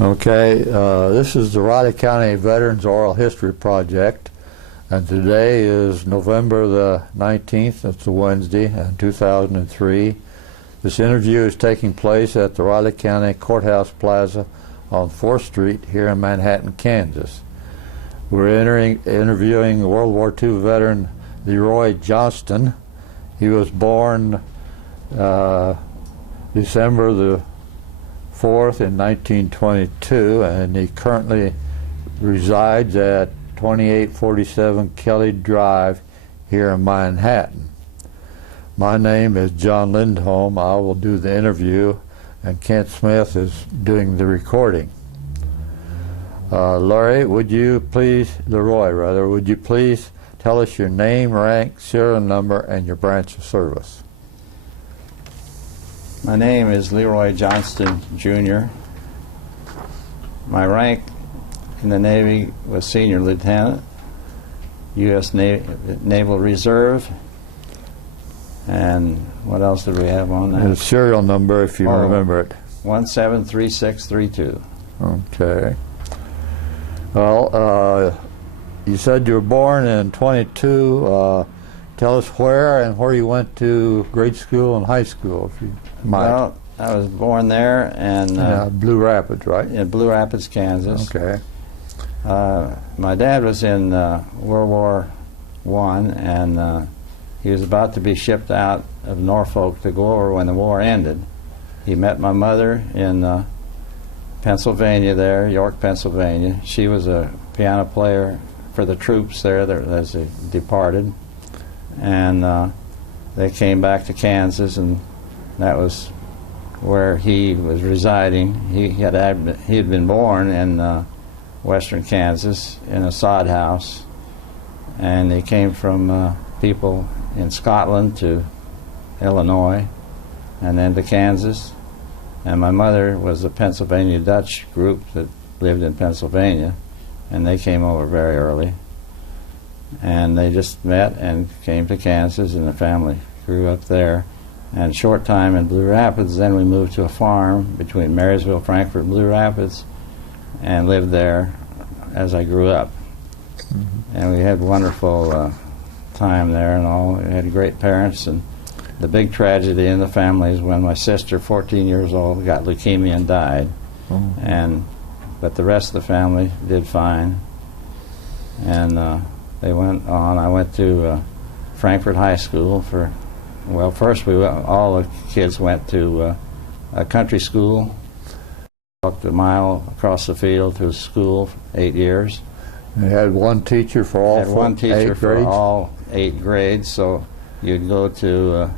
Okay, this is the Riley County Veterans Oral History Project, and today is November the 19th, it's a Wednesday, 2003. This interview is taking place at the Riley County Courthouse Plaza on 4th Street here in Manhattan, Kansas. We're interviewing World War II veteran LeRoy Johnston. He was born December the 4th in 1922, and he currently resides at 2847 Kelly Drive here in Manhattan. My name is John Lindholm. I will do the interview, and Kent Smith is doing the recording. LeRoy, would you please tell us your name, rank, serial number, and your branch of service? My name is LeRoy Johnston, Jr. My rank in the Navy was Senior Lieutenant, U.S. Naval Reserve. And what else did we have on that? The serial number, if you remember it. 173632. Okay. Well, you said you were born in 22. Tell us where and where you went to grade school and high school, if you might. Well, I was born there and Blue Rapids, right? In Blue Rapids, Kansas. Okay. My dad was in World War I, and he was about to be shipped out of Norfolk to go over when the war ended. He met my mother in Pennsylvania there, York, Pennsylvania. She was a piano player for the troops there as they departed. And they came back to Kansas, and that was where he was residing. He had been born in western Kansas in a sod house, and they came from people in Scotland to Illinois and then to Kansas. And my mother was a Pennsylvania Dutch group that lived in Pennsylvania, and they came over very early. And they just met and came to Kansas, and the family grew up there. And short time in Blue Rapids, then we moved to a farm between Marysville, Frankfort, and Blue Rapids, and lived there as I grew up. Mm-hmm. And we had wonderful time there and all. We had great parents, and the big tragedy in the family is when my sister, 14 years old, got leukemia and died. Mm-hmm. But the rest of the family did fine. And they went on. I went to Frankfort High School for, well, first all the kids went to a country school. Walked a mile across the field to school for 8 years. You had one teacher for all 8 grades? All 8 grades, so you'd go to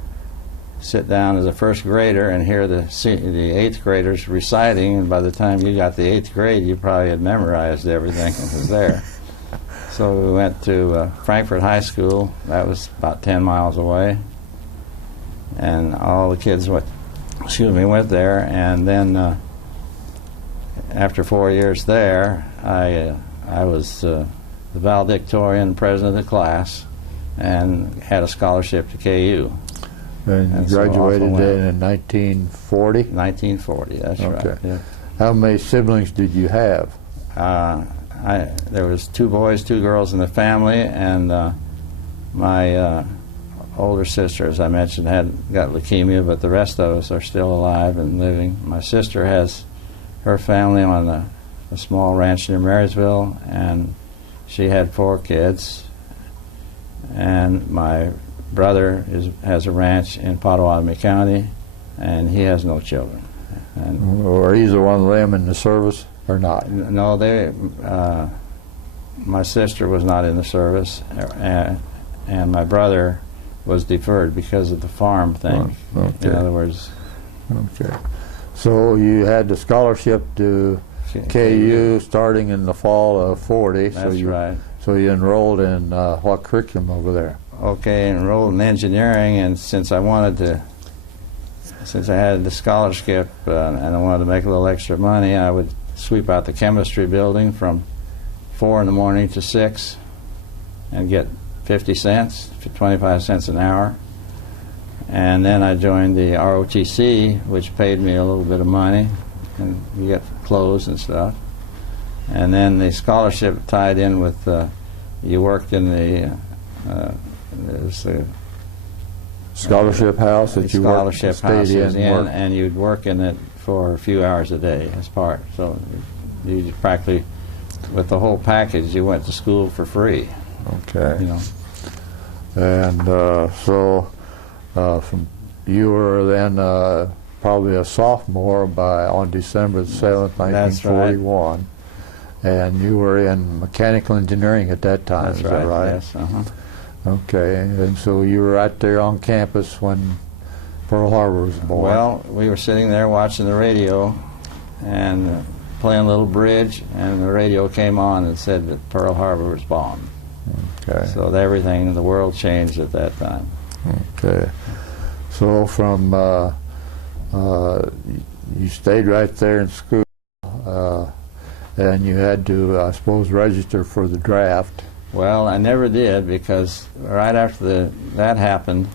sit down as a first grader and hear the 8th graders reciting, and by the time you got the 8th grade, you probably had memorized everything that was there. So we went to Frankfort High School. That was about 10 miles away, and all the kids went there. And then after 4 years there, I was the valedictorian, president of the class, and had a scholarship to KU. And you graduated in 1940? 1940, that's okay. Right. Yeah. How many siblings did you have? There was 2 boys, 2 girls in the family, and my older sister, as I mentioned, got leukemia, but the rest of us are still alive and living. My sister has her family on a small ranch near Marysville, and she had 4 kids. And my brother has a ranch in Pottawatomie County, and he has no children. And or either one of them in the service or not? No, my sister was not in the service, and my brother was deferred because of the farm thing. Oh, okay. In other words. Okay. So you had the scholarship to KU starting in the fall of 40. That's right. So you enrolled in what curriculum over there? Okay, enrolled in engineering, and since I had the scholarship and I wanted to make a little extra money, I would sweep out the chemistry building from 4 in the morning to 6 and get 50 cents, 25 cents an hour. And then I joined the ROTC, which paid me a little bit of money. and you get clothes and stuff. And then the scholarship tied in with you worked in the scholarship house that you scholarship house stayed in, worked. and you'd work in it for a few hours a day as part. So you practically, with the whole package, you went to school for free. Okay. You know. And you were then probably a sophomore on December the 7th, 1941. Right. And you were in mechanical engineering at that time, That's is right. that right? Yes. Uh-huh. Okay, and so you were right there on campus when Pearl Harbor was born. Well, we were sitting there watching the radio and playing a little bridge, and the radio came on and said that Pearl Harbor was bombed. Okay. So everything in the world changed at that time. Okay. So from you stayed right there in school, and you had to, I suppose, register for the draft. Well, I never did, because right after that happened,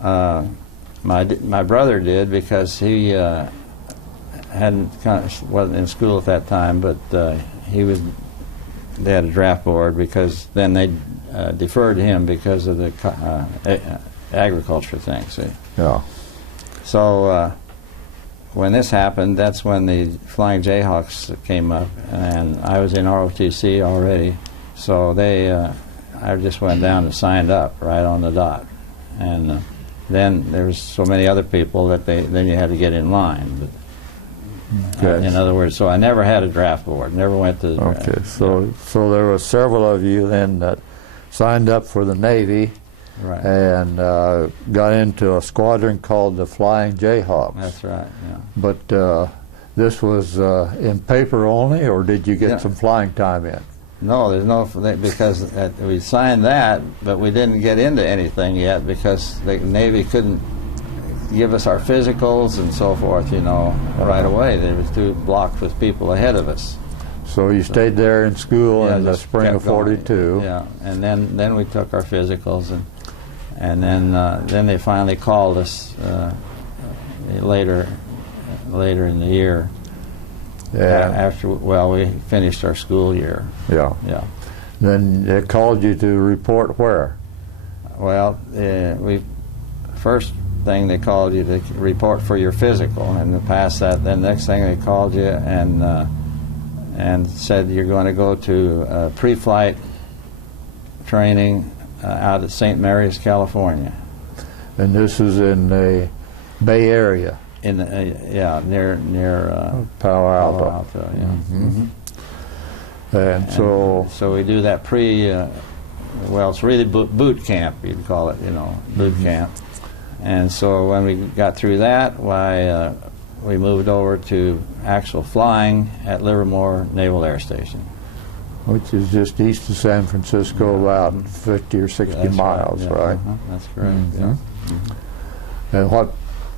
my brother did, because he wasn't in school at that time, but they had a draft board, because then they deferred him because of the agriculture thing. See. Yeah. So when this happened, that's when the Flying Jayhawks came up, and I was in ROTC already. So I just went down and signed up right on the dot, and then there was so many other people that then you had to get in line. But, Okay. in other words, so I never had a draft board. Never went to the draft. Okay. So there were several of you then that signed up for the Navy, Right. and got into a squadron called the Flying Jayhawks. That's right. Yeah. But this was in paper only, or did you get Yeah. some flying time in? No, there's no, because we signed that, but we didn't get into anything yet, because the Navy couldn't give us our physicals and so forth, right away. There was too blocked with people ahead of us. So you stayed there in school in the just spring kept of '42. going. Yeah, and then we took our physicals, and then they finally called us later in the year. Yeah. We finished our school year. Yeah. Yeah. Then they called you to report where? Well, first thing they called you to report for your physical, and to pass that. Then next thing they called you and said you're going to go to pre-flight training out at St. Mary's, California. And this is in the Bay Area. In near Palo Alto. Palo Alto. Yeah. Mhm. And so we do that well, it's really boot camp, you'd call it, boot camp. And so when we got through that, we moved over to actual flying at Livermore Naval Air Station. which is just east of San Francisco, about 50 or 60 That's miles, yeah, right? That's correct. Mhm. Yeah. And what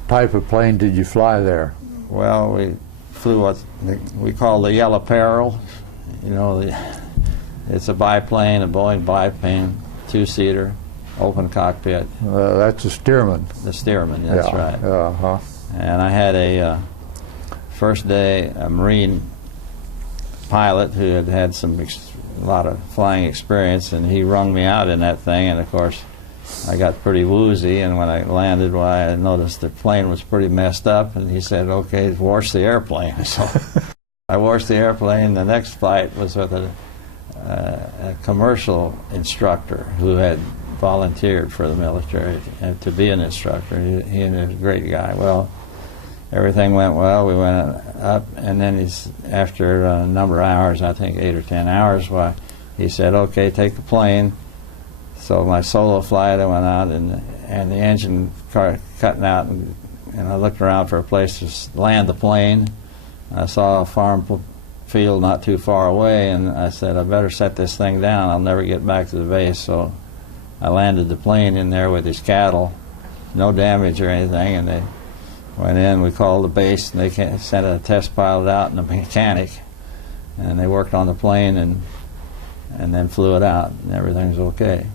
type of plane did you fly there? Well, we flew what we call the Yellow Peril. It's a biplane, a Boeing biplane, two-seater, open cockpit. That's a Stearman. The Stearman, that's yeah. right. Uh-huh. And I had a first day a Marine pilot who had had a lot of flying experience, and he wrung me out in that thing. And of course, I got pretty woozy. And when I landed, I noticed the plane was pretty messed up. And he said, "Okay, wash the airplane." So I washed the airplane. The next flight was with a commercial instructor who had volunteered for the military to be an instructor. He was a great guy. Well, everything went well. We went up, and then after a number of hours, I think 8 or 10 hours, he said, "Okay, take the plane." So my solo flight, I went out, and the engine car cutting out, and I looked around for a place to land the plane. I saw a farm field not too far away, and I said, "I better set this thing down. I'll never get back to the base." So I landed the plane in there with his cattle, no damage or anything, and they went in. We called the base, and they sent a test pilot out and a mechanic, and they worked on the plane and then flew it out, and everything was okay.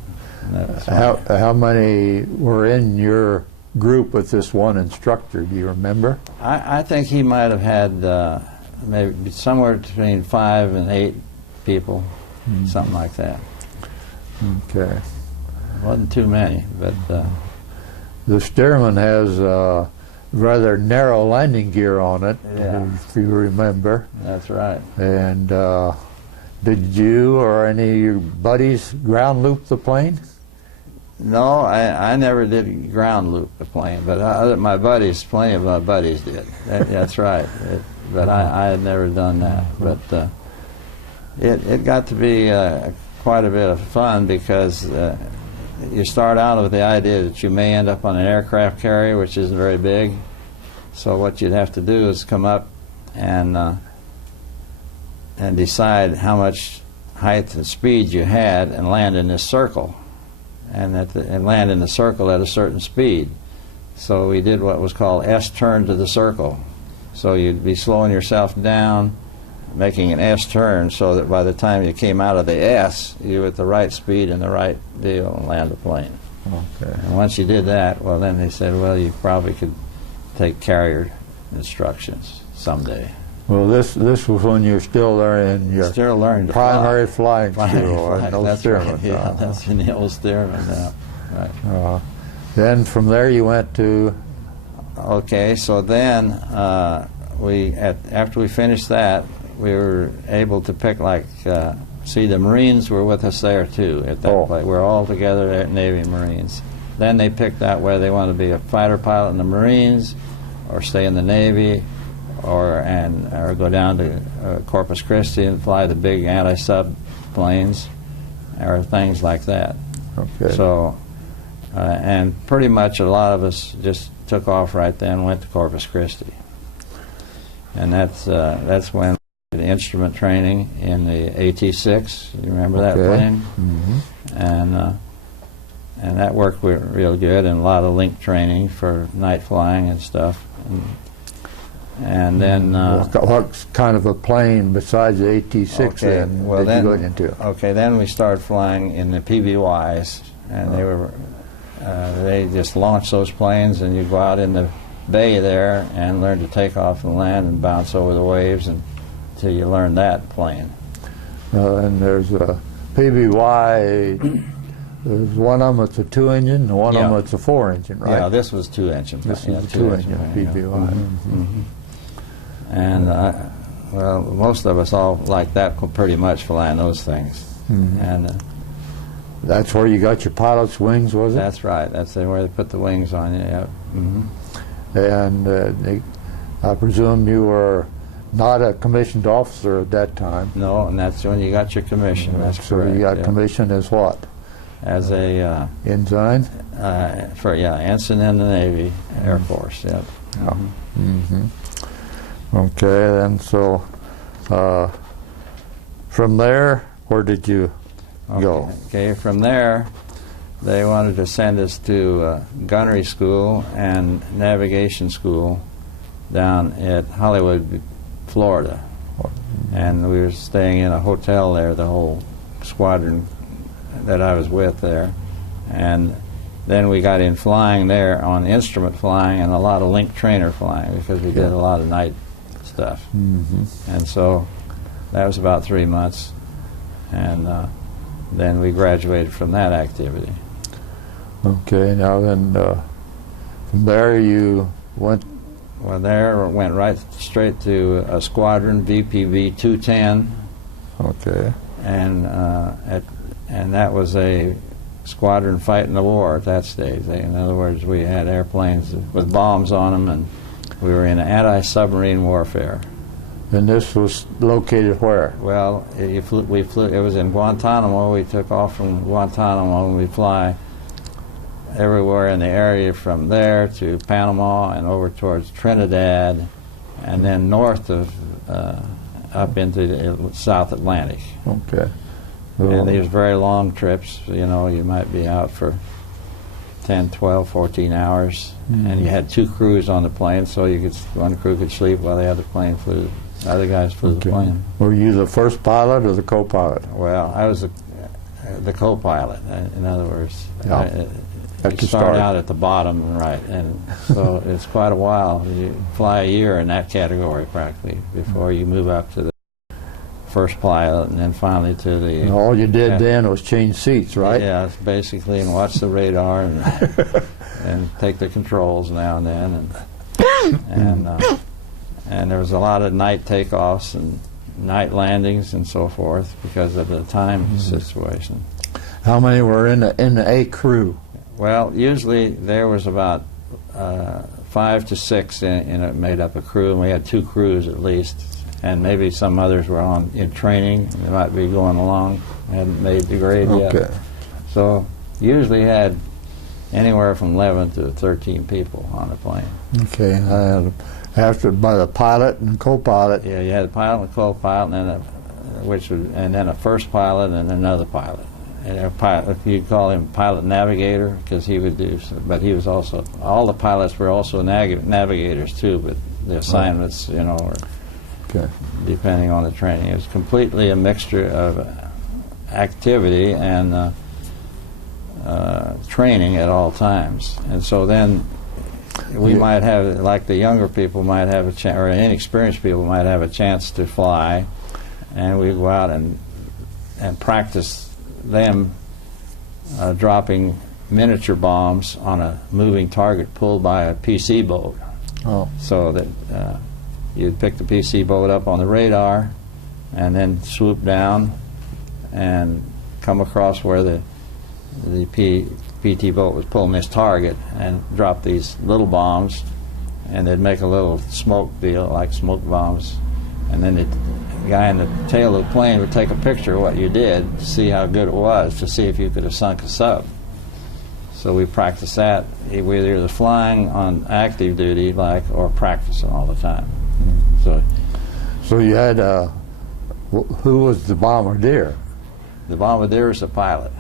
How many were in your group with this one instructor? Do you remember? I think he might have had maybe somewhere between 5 and 8 people, something like that. Okay. Wasn't too many, but the Stearman has rather narrow landing gear on it, if you remember. that's right. And did you or any of your buddies ground loop the plane? No, I never did ground loop the plane, but my buddies, plenty of my buddies did. That's right. But I had never done that. But it got to be quite a bit of fun because you start out with the idea that you may end up on an aircraft carrier, which isn't very big. So what you'd have to do is come up and decide how much height and speed you had and land in this circle, and land in the circle at a certain speed. So we did what was called S-turn to the circle. So you'd be slowing yourself down, making an S-turn, so that by the time you came out of the S, you were at the right speed and the right deal and land the plane. Okay. And once you did that, well, then they said, well, you probably could take carrier instructions someday. Well, this was when you're still there in your Still learning to primary flying fly. school. That's right. Yeah, that's in the old Stearman now. Right. Then from there you went to. Okay, so then after we finished that, we were able to pick see, the Marines were with us there too at that place. We're all together at Navy Marines. Then they picked out whether they wanted to be a fighter pilot in the Marines, or stay in the Navy, or go down to Corpus Christi and fly the big anti-sub planes, or things like that. Okay. So, and pretty much a lot of us just took off right then and went to Corpus Christi. And that's when the instrument training in the AT-6. You remember that plane? Mm-hmm. And that worked real good, and a lot of link training for night flying and stuff. And then what kind of a plane besides the AT-6 did you go into? Okay, then we started flying in the PBYs, and they just launched those planes, and you go out in the bay there and learn to take off and land and bounce over the waves until you learn that plane. And there's a PBY. There's one of them that's a 2-engine, and one of them that's a 4-engine, right? Yeah, this was 2-engine. This is a 2-engine PBY. Mm-hmm. And well, most of us all like that pretty much, flying those things. Mm-hmm. And that's where you got your pilot's wings, was it? That's right. That's where they put the wings on you. Yeah. Mm-hmm. And I presume you were not a commissioned officer at that time. No, and that's when you got your commission. That's correct. So you got commissioned as what? As a ensign? Ensign in the Navy, Air Force. Yep. Mm-hmm. Okay, then so from there, where did you go? Okay, from there, they wanted to send us to gunnery school and navigation school down at Hollywood, Florida. And we were staying in a hotel there, the whole squadron that I was with there. And then we got in flying there on instrument flying and a lot of link trainer flying, because we did a lot of night stuff. Mm-hmm. And so that was about 3 months. And then we graduated from that activity. Okay, now then from there you went? Well, there went right straight to a squadron, VPV 210. Okay. And that was a squadron fighting the war at that stage. In other words, we had airplanes with bombs on them, and we were in anti-submarine warfare. And this was located where? Well, we flew. It was in Guantanamo. We took off from Guantanamo, and we fly everywhere in the area from there to Panama and over towards Trinidad, and then north of up into the South Atlantic. Okay. And these very long trips. You know, you might be out for 10, 12, 14 hours, and you had 2 crews on the plane, so one crew could sleep while the other guys flew the plane. Were you the first pilot or the co-pilot? Well, I was the co-pilot. In other words, At You the start start. out at the bottom, right, and so it's quite a while. You fly a year in that category practically before you move up to the first pilot, and then finally to the... And all you did then was change seats, right? Yeah, it's basically, and watch the radar and, and take the controls now and then, and there was a lot of night takeoffs and night landings and so forth because of the time situation. How many were in the A crew? Well, usually there was about 5 to 6 made up a crew, and we had 2 crews at least, and maybe some others were in training. They might be going along, hadn't made the grade yet. Okay. So usually had anywhere from 11 to 13 people on the plane. Okay. After by the pilot and co-pilot. Yeah, you had a pilot and a co-pilot, and then a first pilot and another pilot. And a pilot, you call him pilot navigator, because he would do. But he was also, all the pilots were also navigators too. But the assignments, were depending on the training. It was completely a mixture of activity and training at all times. And so then we might have, like the younger people might have a chance, or inexperienced people might have a chance to fly, and we go out and practice them dropping miniature bombs on a moving target pulled by a PC boat. Oh. So that you'd pick the PC boat up on the radar and then swoop down and come across where the PT boat was pulling this target and drop these little bombs, and they'd make a little smoke deal, like smoke bombs, and then the guy in the tail of the plane would take a picture of what you did to see how good it was, to see if you could have sunk a sub. So we practiced that. We were either flying on active duty, or practicing all the time. So you had, who was the bombardier? The bombardier is the pilot.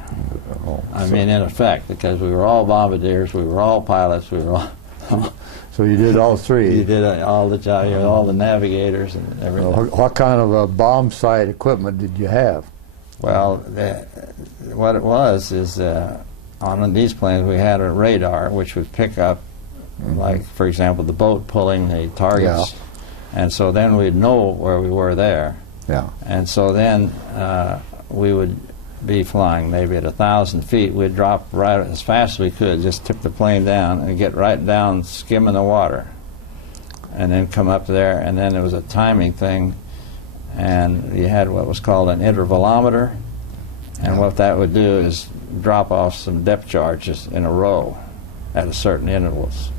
Oh, I mean, in effect, because we were all bombardiers, we were all pilots, we were all... So you did all three? You did all the job, all the navigators and everything. What kind of bomb sight equipment did you have? Well, what it was is on these planes we had a radar which would pick up, like, for example, the boat pulling the targets. Yeah. And so then we'd know where we were there. Yeah. And so then we would be flying maybe at 1,000 feet. We'd drop right as fast as we could, just tip the plane down and get right down, skimming the water, and then come up there. And then there was a timing thing, and you had what was called an intervalometer, and what that would do is drop off some depth charges in a row at a certain intervals,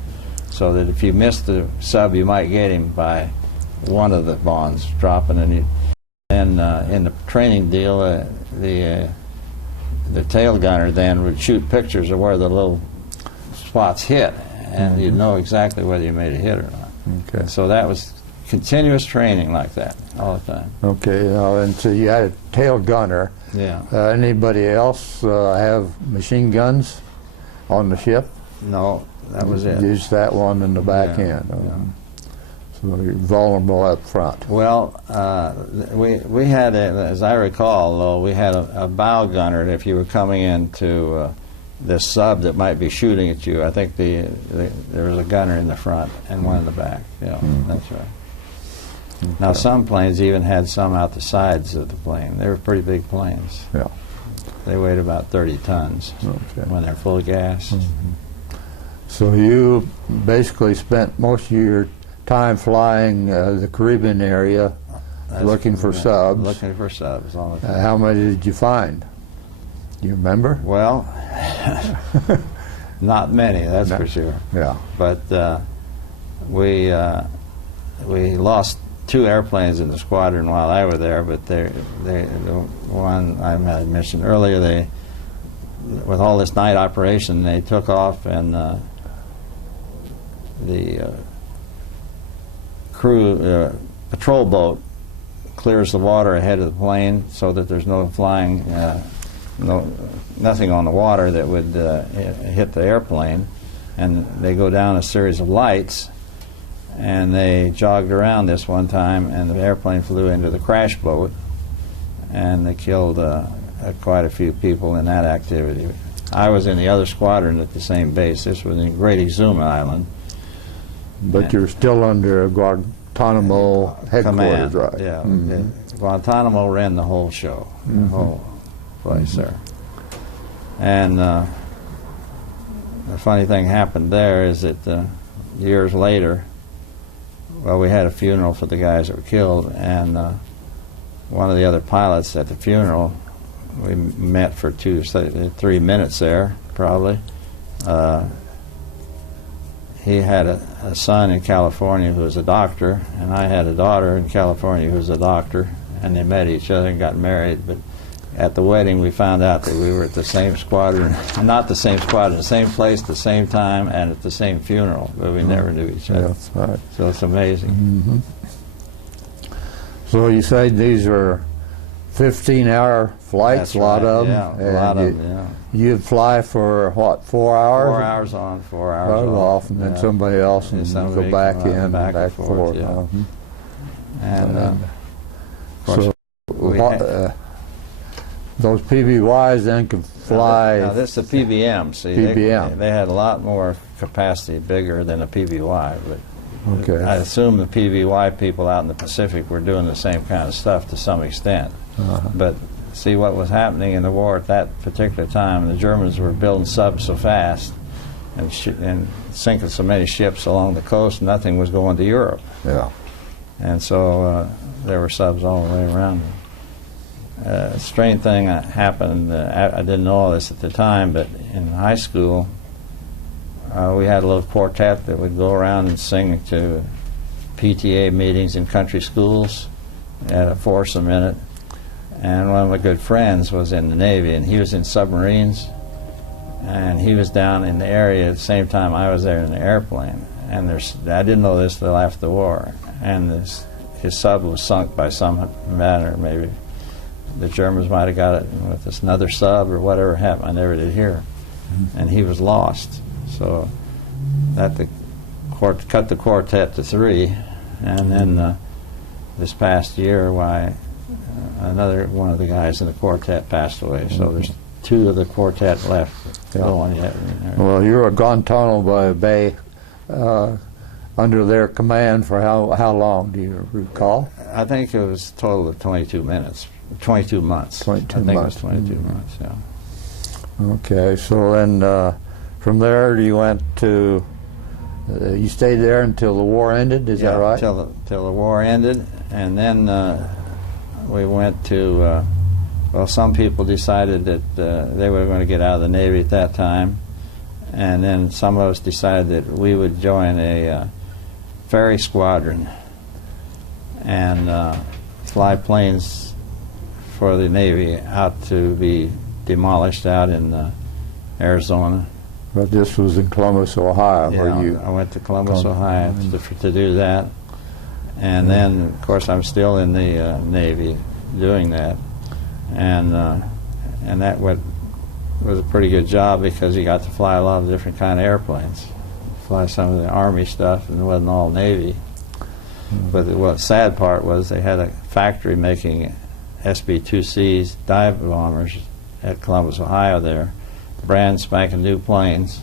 so that if you missed the sub, you might get him by one of the bonds dropping. And in the training deal, the tail gunner then would shoot pictures of where the little spots hit, and you'd know exactly whether you made a hit or not. Okay. So that was continuous training like that all the time. Okay, and so you had a tail gunner. Yeah. Anybody else have machine guns on the ship? No, that was it. Use that one in the back Yeah, end. yeah. So you're vulnerable up front. Well, we had, as I recall, though, we had a bow gunner. If you were coming into this sub that might be shooting at you, I think there was a gunner in the front and one in the back. Yeah, that's right. Okay. Now, some planes even had some out the sides of the plane. They were pretty big planes. Yeah. They weighed about 30 tons when they're full of gas. So you basically spent most of your time flying the Caribbean area, looking for subs. Looking for subs all the time. How many did you find? Do you remember? Well, not many, that's for sure. Yeah. But we lost 2 airplanes in the squadron while I was there. But the one I mentioned earlier, with all this night operation, they took off, and the crew patrol boat clears the water ahead of the plane so that there's no flying, nothing on the water that would hit the airplane. And they go down a series of lights, and they jogged around this one time, and the airplane flew into the crash boat, and they killed quite a few people in that activity. I was in the other squadron at the same base. This was in Great Exuma Island. But you're still under Guantanamo headquarters, Command, right? yeah. Mm-hmm. Guantanamo ran the whole show, the whole place there. And the funny thing happened there is that years later, well, we had a funeral for the guys that were killed, and one of the other pilots at the funeral, we met for 3 minutes there, probably. He had a son in California who was a doctor, and I had a daughter in California who was a doctor, and they met each other and got married. But at the wedding, we found out that we were at the same squadron, not the same squadron, the same place, the same time, and at the same funeral, but we never knew each other. Yeah, that's right. So it's amazing. Mm-hmm. So you say these are 15-hour flights, That's a lot right, of them? yeah, a lot of them, yeah. You'd fly for, what, 4 hours? 4 hours on, 4 hours off, and then yeah. somebody else, and somebody go back come out in, and back and forth, yeah. Uh-huh. And of course, So we had- those PBYs then could fly. Now this is the PBM. See, PBM. They had a lot more capacity, bigger than a PBY. But Okay. I assume the PBY people out in the Pacific were doing the same kind of stuff to some extent. But see what was happening in the war at that particular time. The Germans were building subs so fast and sinking so many ships along the coast, nothing was going to Europe. Yeah. And so there were subs all the way around. A strange thing happened. I didn't know all this at the time, but in high school, we had a little quartet that would go around and sing to PTA meetings in country schools. It had a foursome in it. And one of my good friends was in the Navy, and he was in submarines, and he was down in the area at the same time I was there in the airplane. And I didn't know this until after the war. And his sub was sunk by some manner. Maybe the Germans might have got it with this another sub or whatever happened. I never did hear. And he was lost. So that cut the quartet to 3. And then this past year, another one of the guys in the quartet passed away. So there's 2 of the quartet left going yet. Well, you were at Guantanamo Bay under their command for how long, do you recall? I think it was a total of 22 months. 22 months. I think it was 22 months, yeah. Okay, so then from there you went to, you stayed there until the war ended, is that right? Till the war ended, and then we went to, well, some people decided that they were going to get out of the Navy at that time, and then some of us decided that we would join a ferry squadron and fly planes for the Navy out to be demolished out in Arizona. But this was in Columbus, Ohio, Yeah, where you... I went to Columbus, Ohio to do that. And then, of course, I'm still in the Navy doing that. And that was a pretty good job because you got to fly a lot of different kind of airplanes. Fly some of the Army stuff, and it wasn't all Navy. But the sad part was they had a factory making SB-2Cs, dive bombers, at Columbus, Ohio there. Brand spanking new planes.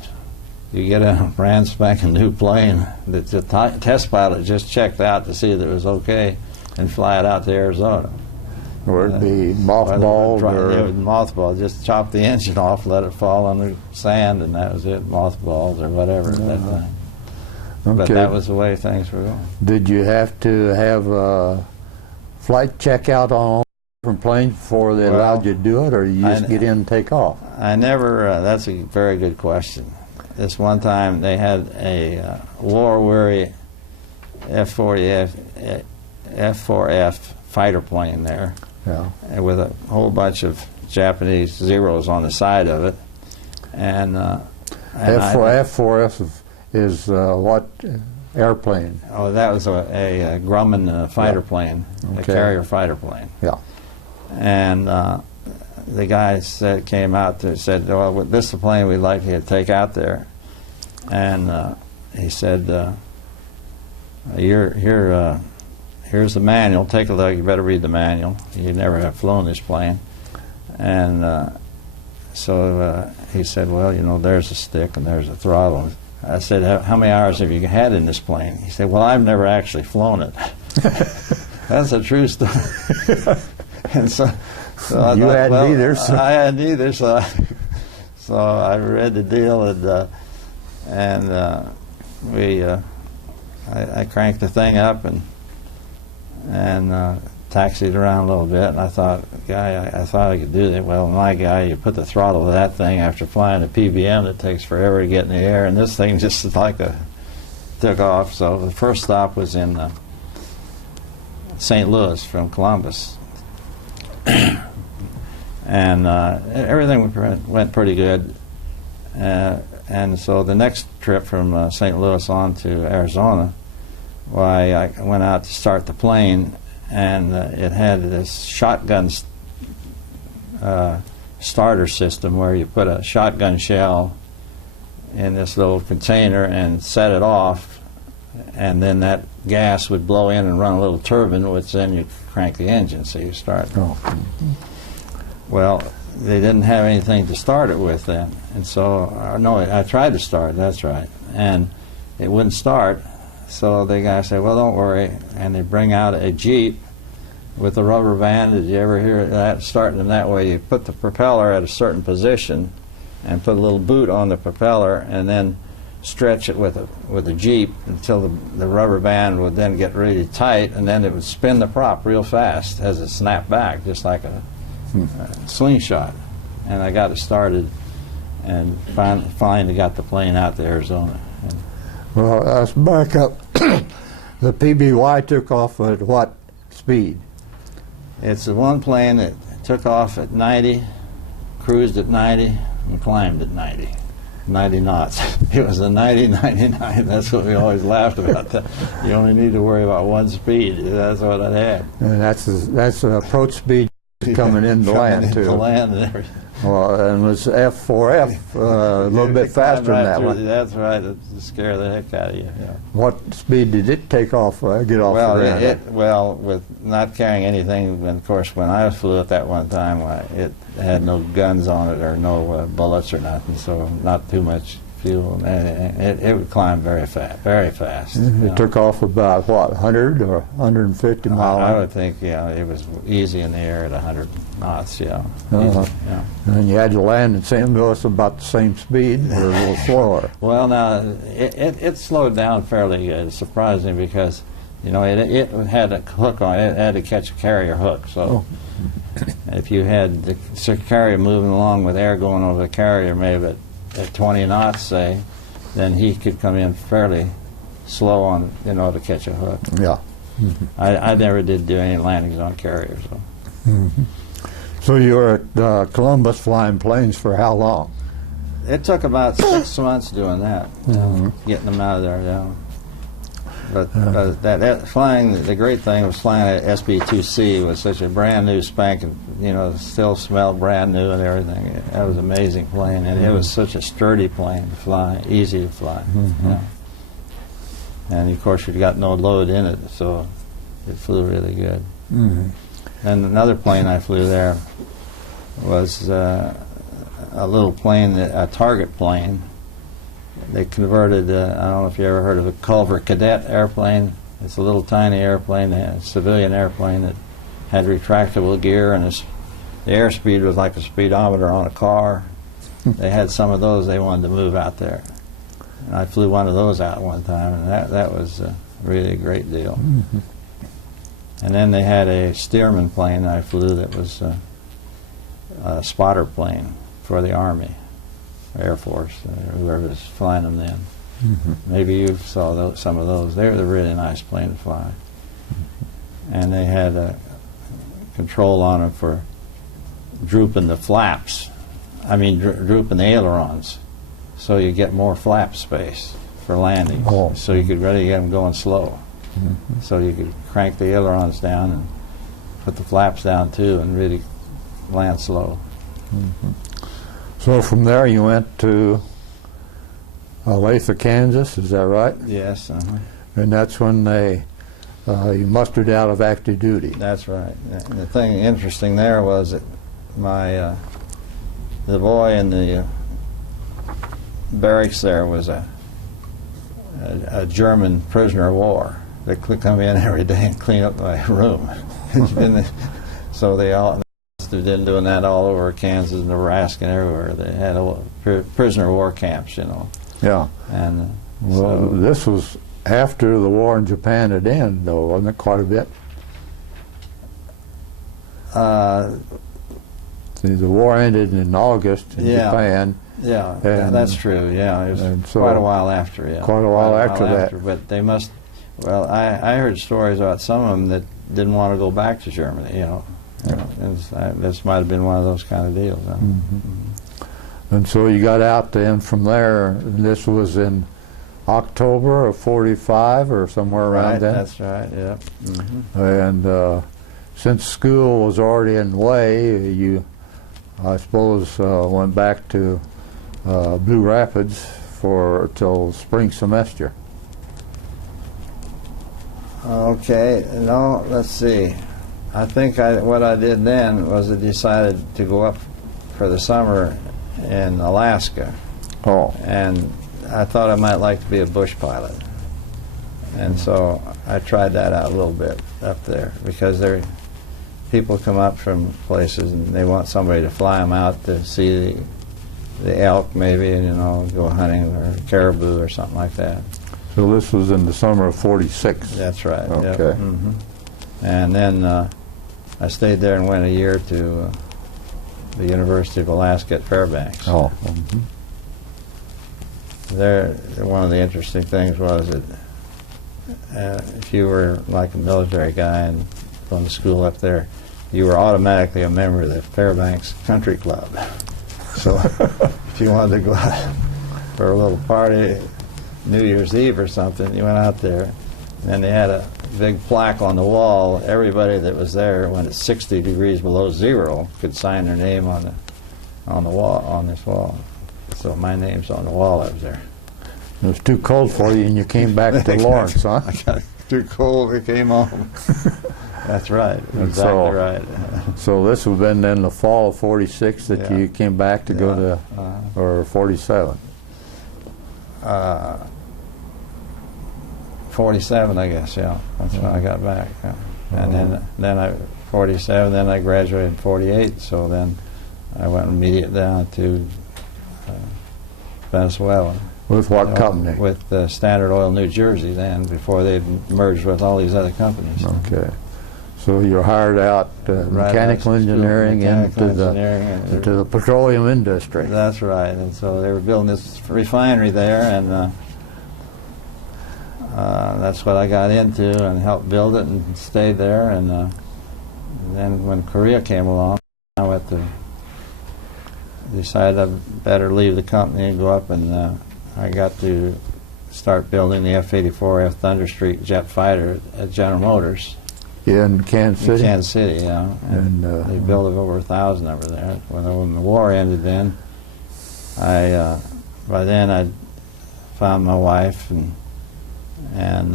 You get a brand spanking new plane that the test pilot just checked out to see that it was okay and fly it out to Arizona. Or it'd be mothballed or... It was mothballed. Just chop the engine off, let it fall on the sand, and that was it, mothballs or whatever at that time. Okay. But that was the way things were going. Did you have to have a flight checkout on different planes before they allowed you to do it, or you just get in and take off? I never, that's a very good question. This one time they had a war-weary F-4F fighter plane there, and with a whole bunch of Japanese zeros on the side of it. And F-4F is what airplane? Oh, that was a Grumman fighter plane, a carrier fighter plane. Yeah. And the guy came out and said, well, this is the plane we'd like you to take out there. And he said, here's the manual. Take a look. You better read the manual. You never have flown this plane. And So he said, well, you know, there's a stick and there's a throttle. I said, how many hours have you had in this plane? He said, well, I've never actually flown it. That's a true story. And so I thought, hadn't well, either. So. I hadn't either, so I read the deal, and I cranked the thing up and taxied around a little bit, and I thought, I thought I could do that. Well, my guy, you put the throttle to that thing after flying a PBM, it takes forever to get in the air, and this thing just took off. So the first stop was in St. Louis from Columbus, and everything went pretty good. And so the next trip from St. Louis on to Arizona, why I went out to start the plane, and it had this shotgun starter system where you put a shotgun shell in this little container and set it off, and then that gas would blow in and run a little turbine, which then you crank the engine so you start. Oh. Well, they didn't have anything to start it with then, and so no, I tried to start, that's right, and it wouldn't start. So the guy said, well, don't worry, and they bring out a Jeep with a rubber band. Did you ever hear that? Starting them that way, you put the propeller at a certain position and put a little boot on the propeller and then stretch it with a Jeep until the rubber band would then get really tight, and then it would spin the prop real fast as it snapped back, just like a slingshot. And I got it started and finally got the plane out to Arizona. Well, let's back up. The PBY took off at what speed? It's the one plane that took off at 90, cruised at 90, and climbed at 90. 90 knots. It was a 90-99. That's what we always laughed about. You only need to worry about one speed. That's what it had. And that's an approach speed coming into land, too. Into land and everything. Well, and it was F4F, a little bit faster than that one. That's right, to scare the heck out of you. Yeah. What speed did it take off, get off the ground? Well, with not carrying anything, and of course, when I flew it that one time, it had no guns on it or no bullets or nothing, so not too much fuel. It would climb very fast, very fast. It took off about, what, 100 or 150 miles? I would think, yeah, it was easy in the air at 100 knots, yeah. Easy, yeah. And you had to land in St. Louis about the same speed, or a little slower? Well, now, it slowed down fairly good, surprising, because, you know, it had a hook on it. It had to catch a carrier hook, so if you had the carrier moving along with air going over the carrier, maybe at 20 knots, say, then he could come in fairly slow on, you know, to catch a hook. Yeah. I never did do any landings on carriers. So. So you were at Columbus flying planes for how long? It took about 6 months doing that, getting them out of there. Yeah. But that flying, the great thing was flying at SB-2C was such a brand new spanking, you know, still smelled brand new and everything. That was an amazing plane, and it was such a sturdy plane to fly, easy to fly. Yeah. And of course, you've got no load in it, so it flew really good. And another plane I flew there was a little plane, a target plane. They converted, I don't know if you ever heard of a Culver Cadet airplane. It's a little tiny airplane, a civilian airplane that had retractable gear, and the airspeed was like a speedometer on a car. They had some of those they wanted to move out there. And I flew one of those out one time, and that was really a great deal. And then they had a Stearman plane I flew that was a spotter plane for the Army, Air Force, whoever was flying them then. Maybe you saw some of those. They were a really nice plane to fly. And they had a control on them for drooping the flaps. I mean, drooping the ailerons, so you get more flap space for landings. So you could really get them going slow. So you could crank the ailerons down and put the flaps down too, and really land slow. So from there you went to Olathe, Kansas, is that right? Yes. And that's when they you mustered out of active duty. That's right. And the thing interesting there was that my the boy in the barracks there was a German prisoner of war that could come in every day and clean up my room. So they all been doing that all over Kansas, Nebraska, and everywhere. They had prisoner of war camps, you know. Yeah. And well, this was after the war in Japan had ended, though, wasn't it? Quite a bit. See, the war ended in August in Japan. Yeah, that's true. Yeah, it was quite a while after. Yeah, quite a while after that. But they must. Well, I heard stories about some of them that didn't want to go back to Germany. You know, this might have been one of those kind of deals. Huh? And so you got out then from there. And this was in October of '45 or somewhere around then. That's right. Yeah. And since school was already in the way, you, I suppose, went back to Blue Rapids till spring semester. Okay. No, let's see. I think what I did then was I decided to go up for the summer in Alaska. Oh. And I thought I might like to be a bush pilot. And so I tried that out a little bit up there because people come up from places and they want somebody to fly them out to see the elk maybe, and, you know, go hunting, or caribou or something like that. So this was in the summer of '46. That's right. Okay. Yep. And then I stayed there and went a year to the University of Alaska at Fairbanks. Oh. There, one of the interesting things was that if you were like a military guy and going to school up there, you were automatically a member of the Fairbanks Country Club. So if you wanted to go out for a little party, New Year's Eve or something, you went out there, and they had a big plaque on the wall. Everybody that was there, when it's 60 degrees below zero, could sign their name on the wall, on this wall. So my name's on the wall. I was there. It was too cold for you, and you came back to Lawrence, huh? I got too cold. I came home. That's right. Exactly right. So this would have been in the fall of '46 that you came back to go to, or '47. 47, I guess. Yeah, that's when I got back. Yeah. And then I 47. Then I graduated in '48. So then I went immediate down to Venezuela. With what company? With Standard Oil New Jersey then, before they merged with all these other companies. Okay. So you're hired out mechanical engineering into the petroleum industry. That's right. And so they were building this refinery there, and that's what I got into and helped build it and stayed there. And then when Korea came along, I went to decided I'd better leave the company and go up, and I got to start building the F-84 F Thunderstreak jet fighter at General Motors. In Kansas City? In Kansas City, yeah. And they built over 1,000 over there. When the war ended then, by then I'd found my wife, and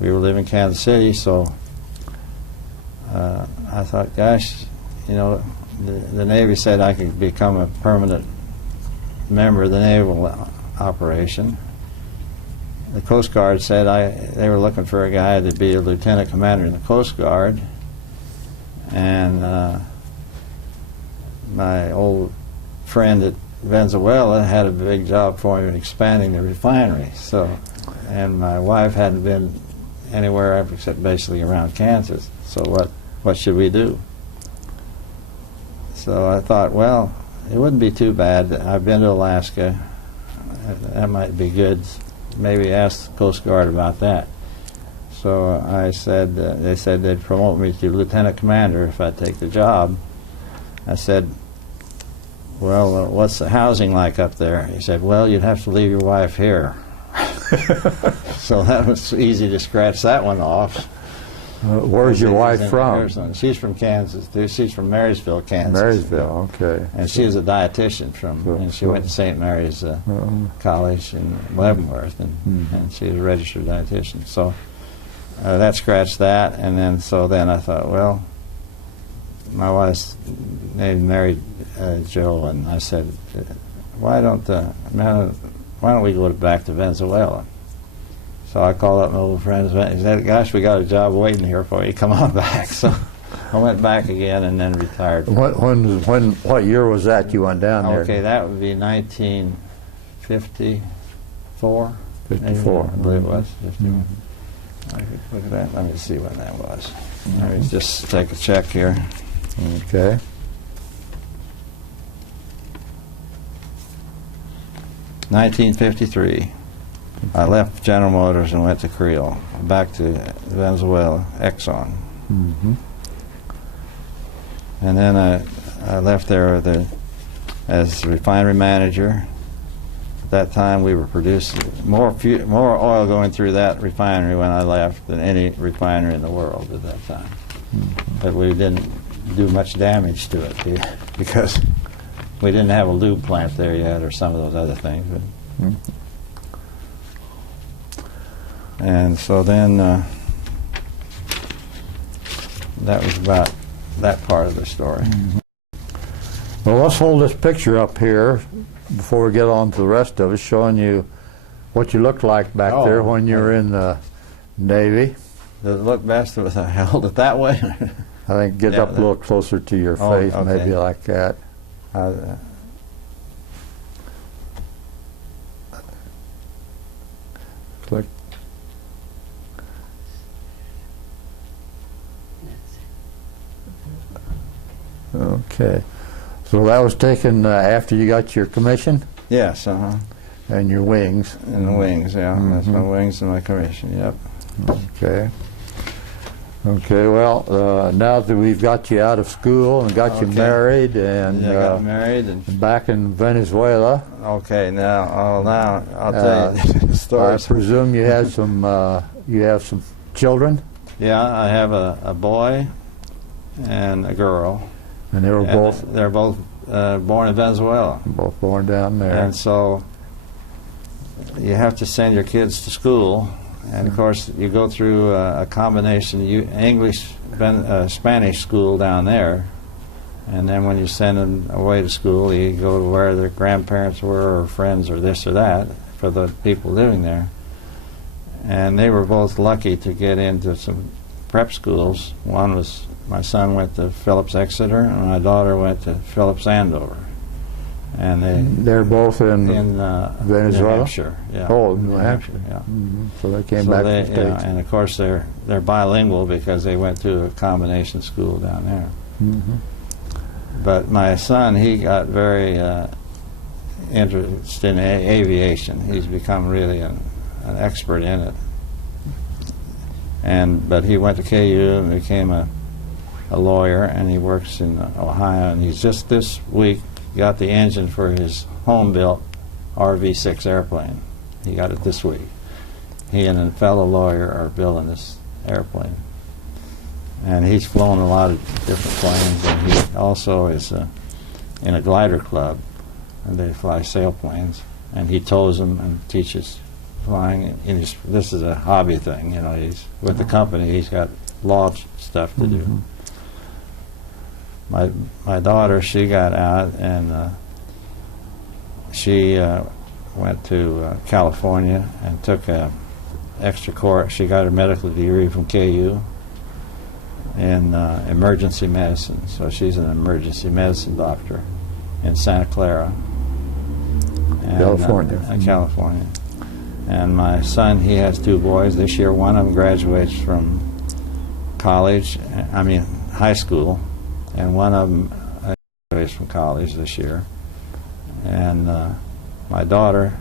we were living in Kansas City, so I thought, gosh, you know, the Navy said I could become a permanent member of the naval operation. The Coast Guard said they were looking for a guy to be a lieutenant commander in the Coast Guard, and my old friend at Venezuela had a big job for him in expanding the refinery. So, and my wife hadn't been anywhere except basically around Kansas. So what should we do? So I thought, well, it wouldn't be too bad. I've been to Alaska. That might be good. Maybe ask the Coast Guard about that. So I said, they said they'd promote me to lieutenant commander if I'd take the job. I said, well, what's the housing like up there? He said, well, you'd have to leave your wife here. So that was easy to scratch that one off. Where's your wife from? Arizona. She's from Kansas. She's from Marysville, Kansas. Marysville, okay. And she was a dietitian and she went to St. Mary's College in Leavenworth, and she was a registered dietitian. So that scratched that, and then I thought, well, my wife's name married Joe, and I said, why don't we go back to Venezuela? So I called up my old friends. He said, gosh, we got a job waiting here for you. Come on back. So I went back again and then retired. What year was that you went down there? Okay, that would be 1954. 54. I believe it was. 51. I could look at that. Let me see when that was. Let me just take a check here. Okay. $1953. I left General Motors and went to Creole, back to Venezuela, Exxon. And then I left there as refinery manager. At that time, we were producing more oil going through that refinery when I left than any refinery in the world at that time. But we didn't do much damage to it because we didn't have a lube plant there yet, or some of those other things. And so then that was about that part of the story. Well, let's hold this picture up here before we get on to the rest of it, showing you what you looked like back there when you were in the Navy. Does it look best if I held it that way? I think get up a little closer to your face, okay. maybe like that. Click. Okay. So that was taken after you got your commission? Yes, And your wings? And the wings, yeah. That's my wings and my commission, yep. Okay. Okay, well, now that we've got you out of school and got you married and got married and back in Venezuela. Okay, now I'll tell you the story. I presume you had some children? Yeah, I have a boy and a girl. And they were they're both born in Venezuela. Both born down there. And so you have to send your kids to school. And, of course, you go through a combination English, Spanish school down there. And then when you send them away to school, you go to where their grandparents were or friends or this or that for the people living there. And they were both lucky to get into some prep schools. One was, my son went to Phillips Exeter, and my daughter went to Phillips Andover. And they're both in Venezuela? New Hampshire, yeah. Oh, New Hampshire. Yeah. So they came back to the States. Yeah, and of course they're bilingual because they went to a combination school down there. But my son, he got very interested in aviation. He's become really an expert in it. But he went to KU and became a lawyer, and he works in Ohio. And he's just this week got the engine for his home-built RV-6 airplane. He got it this week. He and a fellow lawyer are building this airplane. And he's flown a lot of different planes, and he also is in a glider club, and they fly sailplanes. And he tows them and teaches flying. This is a hobby thing, you know. He's with the company. He's got law stuff to do. My daughter, she got out and she went to California and took a extra course. She got her medical degree from KU in emergency medicine. So she's an emergency medicine doctor in Santa Clara, California. California. And my son, he has two boys. This year, one of them graduates from high school. And one of them graduates from college this year. And my daughter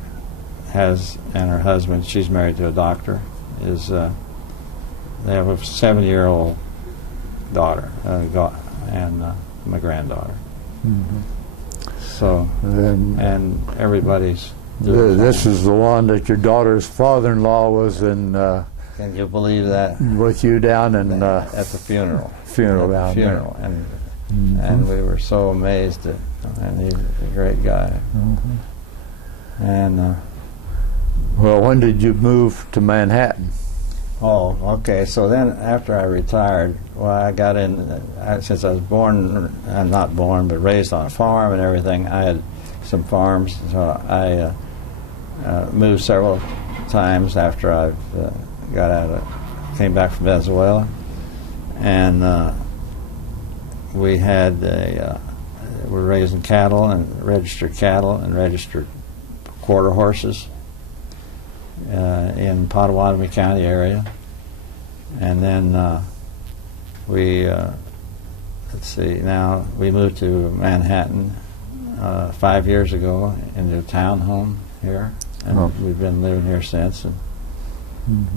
and her husband, she's married to a doctor, they have a 7-year-old daughter and my granddaughter. So, and everybody's doing this is the one that your daughter's father-in-law was in. Can you believe that? With you down in at the funeral. Down there. And we were so amazed and he's a great guy. And well, when did you move to Manhattan? Oh, okay. So then, after I retired, well, I got in. Since I was born, I'm not born, but raised on a farm and everything. I had some farms, so I moved several times after I came back from Venezuela, and we had we're raising cattle and registered quarter horses in Potawatomi County area, and then we let's see. Now we moved to Manhattan 5 years ago into a townhome here, and we've been living here since. And,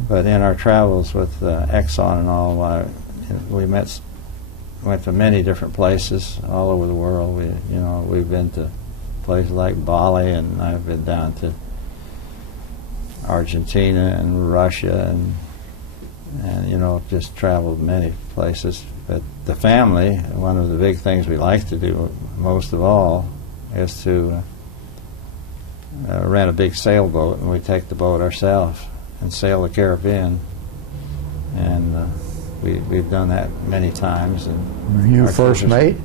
but in our travels with Exxon and all, we went to many different places all over the world. We've been to places like Bali, and I've been down to Argentina and Russia, and just traveled many places. But the family, one of the big things we like to do most of all is to rent a big sailboat, and we take the boat ourselves and sail the Caribbean, and we've done that many times. And you first mate?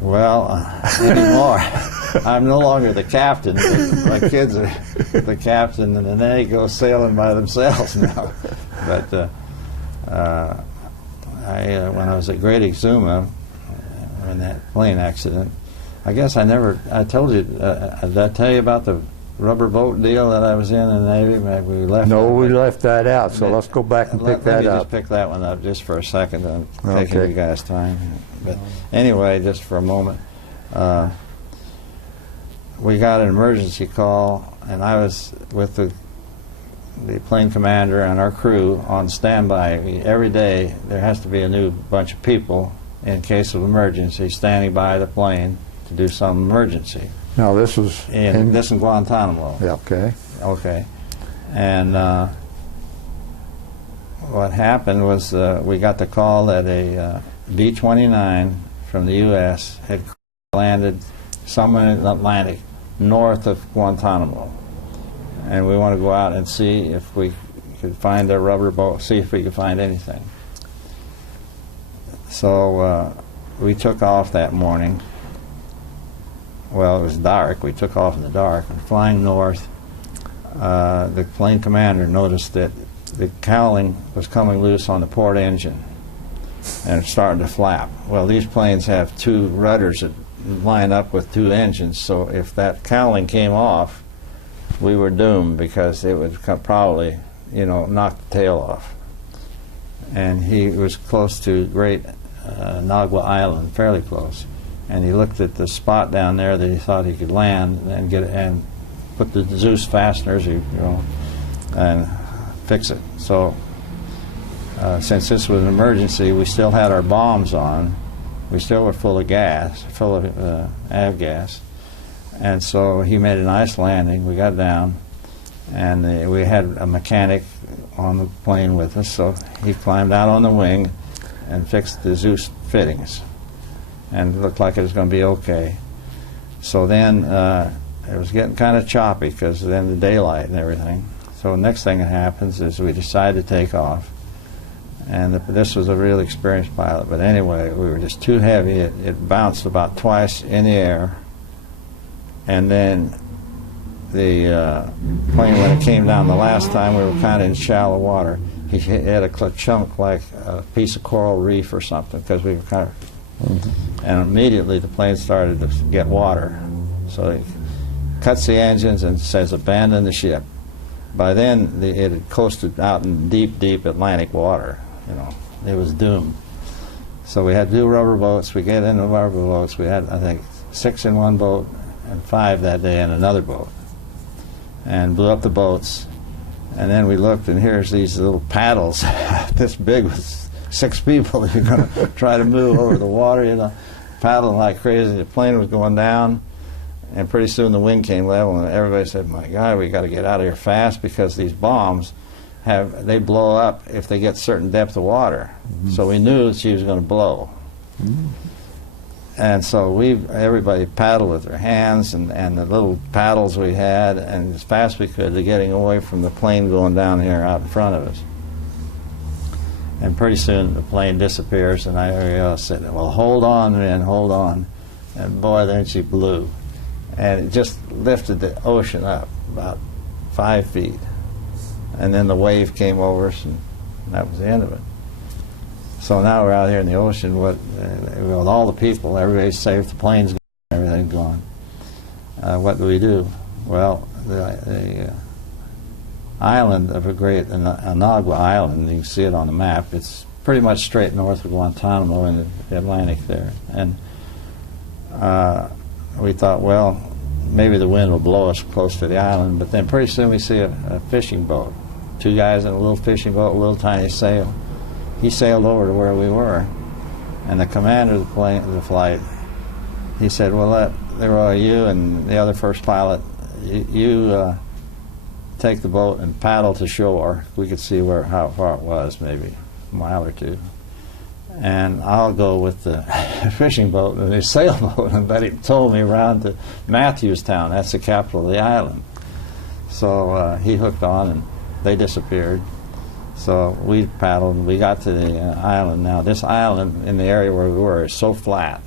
Well, anymore. I'm no longer the captain. My kids are the captain, and then they go sailing by themselves now. But when I was at Great Exuma, in that plane accident, I guess I told you, did I tell you about the rubber boat deal that I was in the Navy? Maybe we left. No, we left that out, so let's go back and pick that up. Let me just pick that one up just for a second. I'm taking you guys' time. But anyway, just for a moment, we got an emergency call, and I was with the plane commander and our crew on standby. Every day there has to be a new bunch of people in case of emergency standing by the plane to do some emergency. Now this was in Guantanamo. Yeah, okay. Okay. And what happened was we got the call that a B-29 from the U.S. had landed somewhere in the Atlantic north of Guantanamo. And we want to go out and see if we could find a rubber boat, see if we could find anything. So we took off that morning. Well, it was dark. We took off in the dark. And flying north, the plane commander noticed that the cowling was coming loose on the port engine and it's starting to flap. Well, these planes have two rudders that line up with two engines, so if that cowling came off, we were doomed, because it would probably, knock the tail off. And he was close to Great Nagua Island, fairly close. And he looked at the spot down there that he thought he could land and put the Zeus fasteners, and fix it. So since this was an emergency, we still had our bombs on. We still were full of gas, full of avgas. And so he made a nice landing. We got down, and we had a mechanic on the plane with us, so he climbed out on the wing and fixed the Zeus fittings. And it looked like it was going to be okay. So then it was getting kind of choppy, because then the daylight and everything. So the next thing that happens is we decide to take off. And this was a real experienced pilot. But anyway, we were just too heavy. It bounced about twice in the air. And then the plane, when it came down the last time, we were kind of in shallow water. He had a chunk like a piece of coral reef or something, because we were kind of... And immediately the plane started to get water. So he cuts the engines and says, abandon the ship. By then, it had coasted out in deep, deep Atlantic water. It was doomed. So we had to do rubber boats. We get into rubber boats. We had, I think, 6 in one boat and 5 that day in another boat. And blew up the boats. And then we looked, and here's these little paddles this big with 6 people. You're going to try to move over the water, paddling like crazy. The plane was going down, and pretty soon the wind came level, and everybody said, my God, we got to get out of here fast, because these bombs they blow up if they get certain depth of water. So we knew she was going to blow. And so everybody paddled with their hands and the little paddles we had, and as fast as we could, to getting away from the plane going down here out in front of us. And pretty soon the plane disappears, and I said, well, hold on, man, hold on. And boy, then she blew. And it just lifted the ocean up about 5 feet. And then the wave came over us, and that was the end of it. So now we're out here in the ocean with all the people. Everybody's safe, the plane's gone, everything's gone. What do we do? Well, the island of a great Anagua Island, you can see it on the map. It's pretty much straight north of Guantanamo in the Atlantic there. And we thought, well, maybe the wind will blow us close to the island, but then pretty soon we see a fishing boat. 2 guys in a little fishing boat, a little tiny sail. He sailed over to where we were, and the commander of the flight, he said, well, LeRoy, you and the other first pilot, you take the boat and paddle to shore. We could see how far it was, maybe a mile or 2. And I'll go with the fishing boat and the sailboat. And but he told me around to Matthewstown. That's the capital of the island. So he hooked on, and they disappeared. So we paddled, and we got to the island. Now, this island in the area where we were is so flat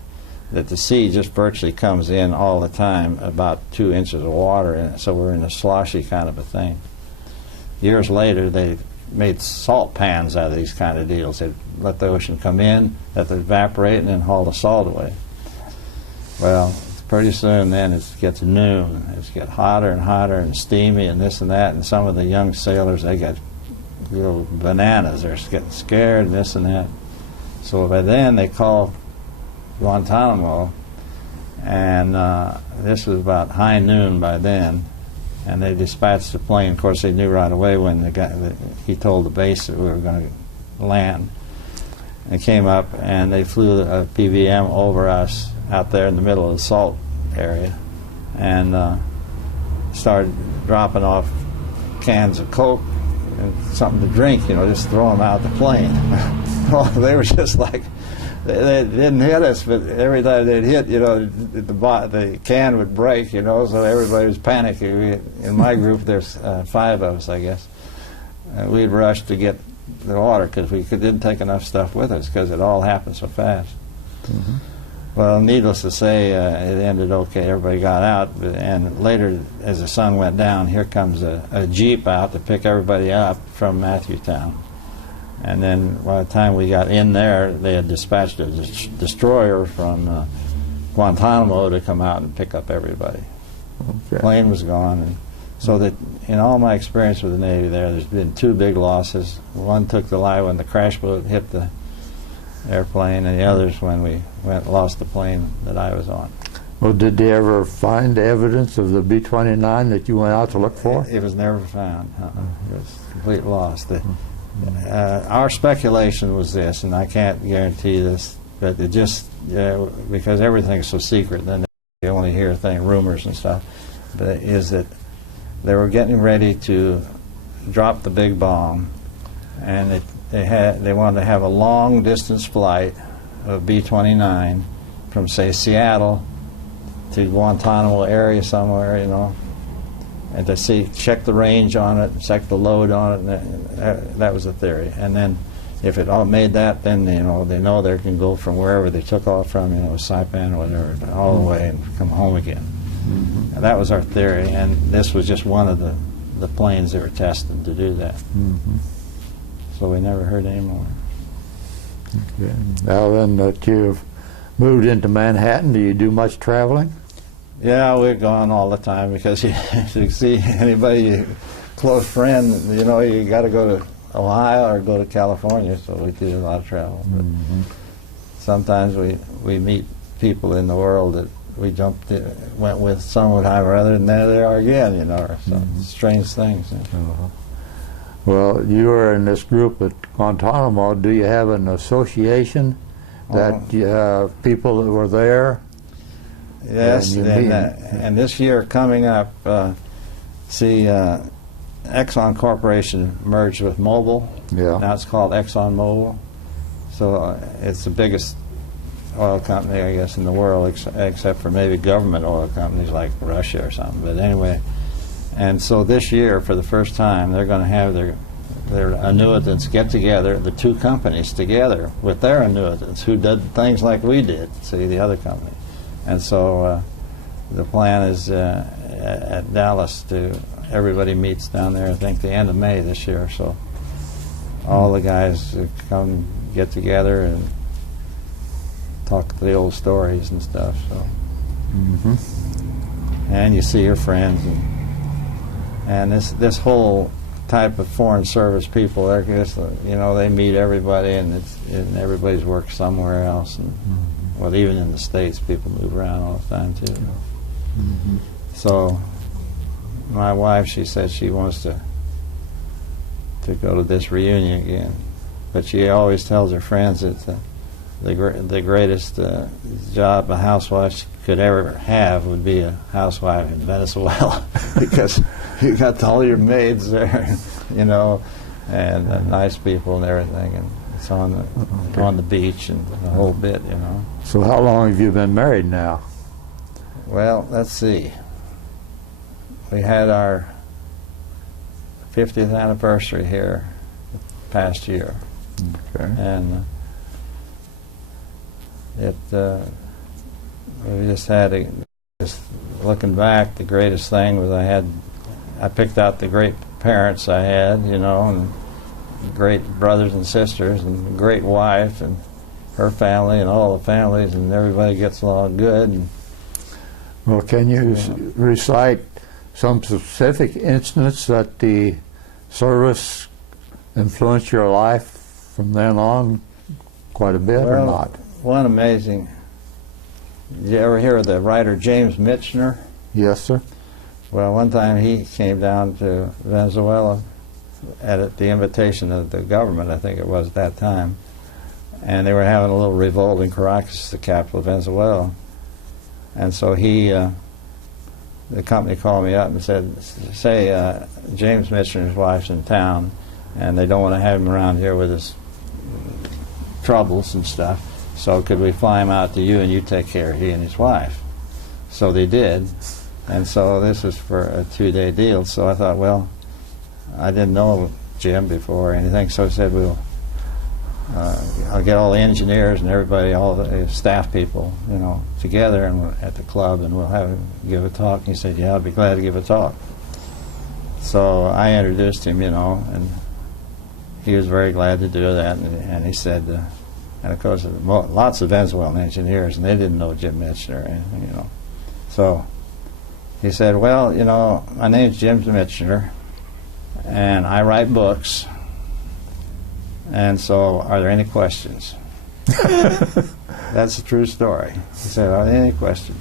that the sea just virtually comes in all the time, about 2 inches of water in it. So we're in a sloshy kind of a thing. Years later, they made salt pans out of these kind of deals. They'd let the ocean come in, let it evaporate, and then haul the salt away. Well, pretty soon then it gets noon. It gets hotter and hotter and steamy and this and that, and some of the young sailors, they get little bananas. They're getting scared and this and that. So by then they call Guantanamo, and this was about high noon by then, and they dispatched the plane. Of course, they knew right away when he told the base that we were going to land. They came up, and they flew a PVM over us out there in the middle of the salt area, and started dropping off cans of Coke and something to drink, just throw them out the plane. Well, they were just like, they didn't hit us, but every time they'd hit, the can would break, so everybody was panicking. In my group, there's 5 of us, I guess. We'd rush to get the water because we didn't take enough stuff with us because it all happened so fast. Mm-hmm. Well, needless to say, it ended okay. Everybody got out, and later, as the sun went down, here comes a jeep out to pick everybody up from Matthewstown. And then by the time we got in there, they had dispatched a destroyer from Guantanamo to come out and pick up everybody. Okay. The plane was gone. And so that in all my experience with the Navy there's been 2 big losses. One took the life when the crash boat hit the airplane, and the others when we lost the plane that I was on. Well, did they ever find evidence of the B-29 that you went out to look for? It was never found. It was complete loss. Our speculation was this, and I can't guarantee this, but it just, because everything's so secret, then you only hear rumors and stuff, but is that they were getting ready to drop the big bomb, and they wanted to have a long distance flight of B-29 from, say, Seattle to Guantanamo area somewhere, and to check the range on it, check the load on it, and that was the theory. And then if it all made that, then they know they can go from wherever they took off from, Saipan or whatever, all the way and come home again. Mm-hmm. And that was our theory, and this was just one of the planes that were tested to do that. Mm-hmm. So we never heard any more. Okay. Now then that you've moved into Manhattan, do you do much traveling? Yeah, we're gone all the time because you see anybody, close friend, you got to go to Ohio or go to California, so we do a lot of travel. Mm-hmm. Sometimes we meet people in the world that we went with some time or other, and there they are again, so strange things. Uh-huh. Well, you were in this group at Guantanamo. Do you have an association that people that were there? Yes, and this year coming up, Exxon Corporation merged with Mobil. Yeah. Now it's called Exxon Mobil. So it's the biggest oil company, I guess, in the world, except for maybe government oil companies like Russia or something. But anyway, and so this year, for the first time, they're going to have their their annuitants get together, the two companies together with their annuitants who did things like we did, see, the other company. And so the plan is at Dallas everybody meets down there, I think, the end of May this year. So all the guys come get together and talk the old stories and stuff. So, and you see your friends, and this whole type of foreign service people, they're just, they meet everybody, and everybody's worked somewhere else, and well, even in the States, people move around all the time too. So my wife, she said she wants to go to this reunion again, but she always tells her friends that the greatest job a housewife could ever have would be a housewife in Venezuela, because you got all your maids there, and nice people and everything, and it's on the beach and the whole bit, So how long have you been married now? Well, let's see. We had our 50th anniversary here past year. Okay. And we just had just looking back, the greatest thing was I picked out the great parents I had, and great brothers and sisters, and a great wife, and her family, and all the families, and everybody gets along good. And, well, can you recite some specific instance that the service influenced your life from then on quite a bit, or not? One amazing. Did you ever hear of the writer James Michener? Yes, sir. Well, one time he came down to Venezuela at the invitation of the government, I think it was at that time, and they were having a little revolt in Caracas, the capital of Venezuela. And so the company called me up and said, James Michener's wife's in town, and they don't want to have him around here with his troubles and stuff, so could we fly him out to you and you take care of he and his wife? So they did, and so this was for a 2-day deal. So I thought, well, I didn't know Jim before or anything, so I said, I'll get all the engineers and everybody, all the staff people, together and at the club, and we'll have him give a talk. And he said, yeah, I'd be glad to give a talk. So I introduced him, and he was very glad to do that. And he said, and of course, lots of Venezuelan engineers, and they didn't know Jim Michener or anything, So he said, well, my name's Jim Michener, and I write books. And so, are there any questions? That's a true story. He said, are there any questions?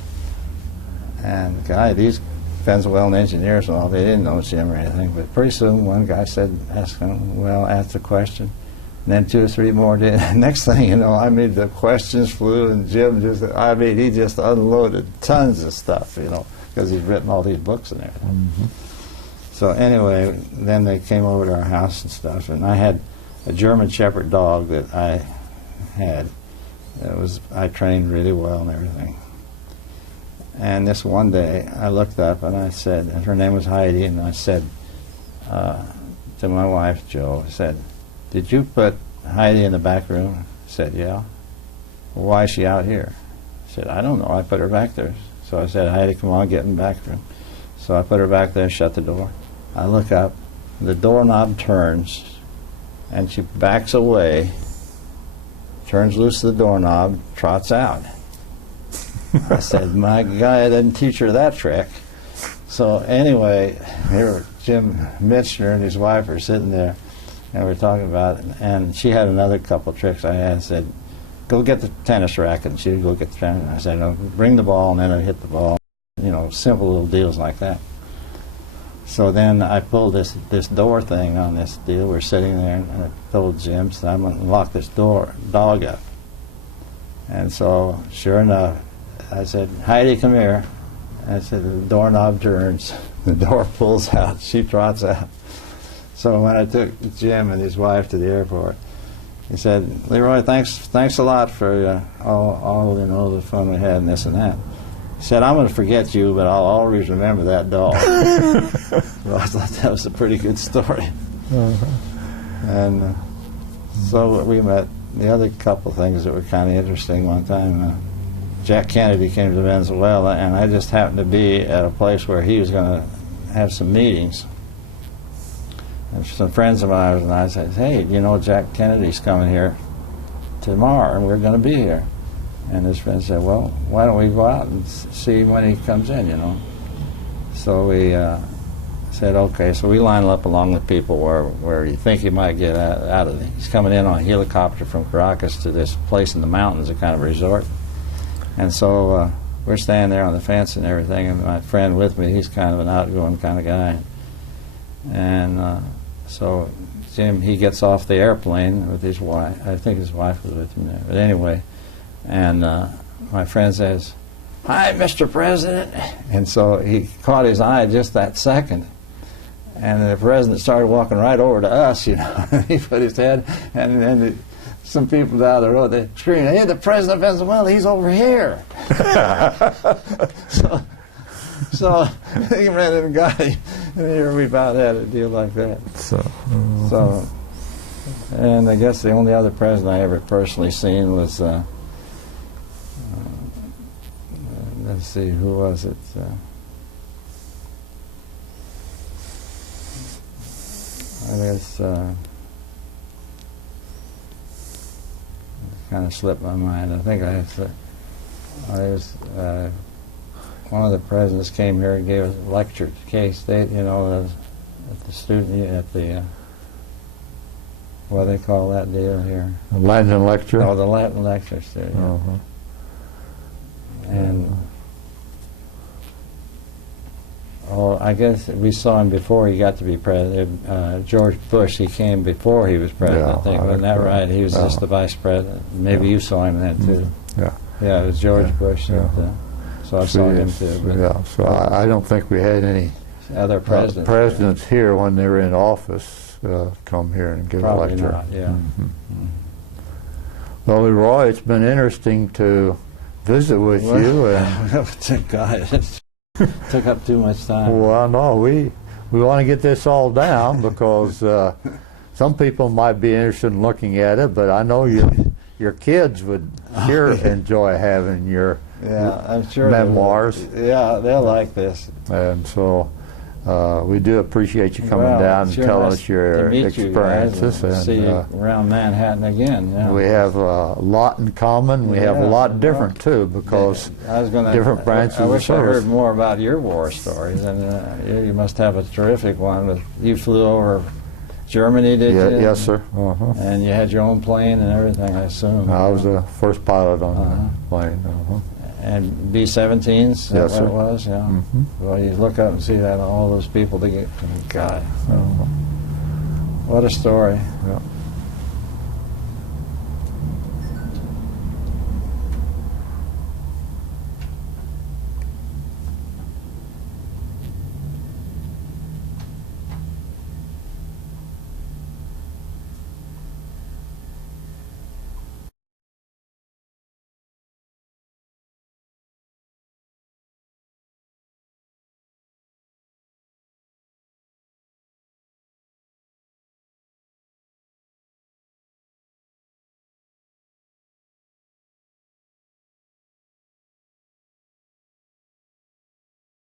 And these Venezuelan engineers and all, they didn't know Jim or anything, but pretty soon one guy asked the question, and then 2 or 3 more did. Next thing you know, the questions flew, and Jim he just unloaded tons of stuff, because he's written all these books and everything. So anyway, then they came over to our house and stuff, and I had a German Shepherd dog that I had. I trained really well and everything. And this one day, I looked up and I said, and her name was Heidi, and I said to my wife, Jo, I said, did you put Heidi in the back room? I said, yeah. Well, why is she out here? I said, I don't know, I put her back there. So I said, Heidi, come on, get in the back room. So I put her back there, shut the door. I look up, the doorknob turns, and she backs away, turns loose the doorknob, trots out. I said, my guy didn't teach her that trick. So anyway, here Jim Michener and his wife are sitting there, and we're talking about it, and she had another couple tricks I had. Said, go get the tennis racket, and she'd go get the tennis. I said, no, bring the ball, and then I'd hit the ball. Simple little deals like that. So then I pulled this door thing on this deal. We're sitting there, and I told Jim, so I'm going to lock this dog up. And so, sure enough, I said, Heidi, come here. I said, the doorknob turns, the door pulls out, she trots out. So when I took Jim and his wife to the airport, he said, LeRoy, thanks a lot for all the fun we had and this and that. He said, I'm going to forget you, but I'll always remember that dog. Well, I thought that was a pretty good story. And so we met. The other couple things that were kind of interesting one time, Jack Kennedy came to Venezuela, and I just happened to be at a place where he was going to have some meetings. And some friends of mine and I said, hey, you know, Jack Kennedy's coming here tomorrow, and we're going to be here. And his friend said, well, why don't we go out and see when he comes in, you know? So we said, okay. So we lined up along with people where you think he might get out of it. He's coming in on a helicopter from Caracas to this place in the mountains, a kind of resort. And so we're standing there on the fence and everything, and my friend with me, he's kind of an outgoing kind of guy. And so Jim, he gets off the airplane with his wife. I think his wife was with him there. But anyway, and my friend says, hi, Mr. President. And so he caught his eye just that second. And the president started walking right over to us, you know. He put his head, and then some people down the road, they screamed, hey, the president of Venezuela, he's over here. So he ran in and got him, and here we about had a deal like that. So, and I guess the only other president I ever personally seen was, let's see, who was it? I guess kind of slipped my mind. I think one of the presidents came here and gave a lecture at K-State, you know, at the student, at the, what do they call that deal here? A Latin lecture? Oh, the Latin lecture student. Yeah. And I guess we saw him before he got to be president. George Bush, he came before he was president, Yeah, I think. Wasn't that right? He was just the vice president. Maybe you saw him then, too. Yeah. Yeah, it was George Bush. Yeah. So I saw him, too. But yeah, so I don't think we had any other presidents here when they were in office come here and give Probably a lecture. not, yeah. Well, LeRoy, it's been interesting to visit with you. And God, it took up too much time. well, no, we want to get this all down because some people might be interested in looking at it, but I know your kids would sure enjoy having your I'm sure memoirs. They'll like this. And so we do appreciate you coming down and telling us your experiences. And see you around Manhattan again. Yeah. We have a lot in common. We have a lot different too, because different branches of service. I wish I heard more about your war stories. And you must have a terrific one. You flew over Germany, did you? Yes, sir. And you had your own plane and everything, I assume. I was the first pilot on the plane. And B-17s, yes, what it was? Yeah. Well, you look up and see that all those people. God, what a story. Yeah.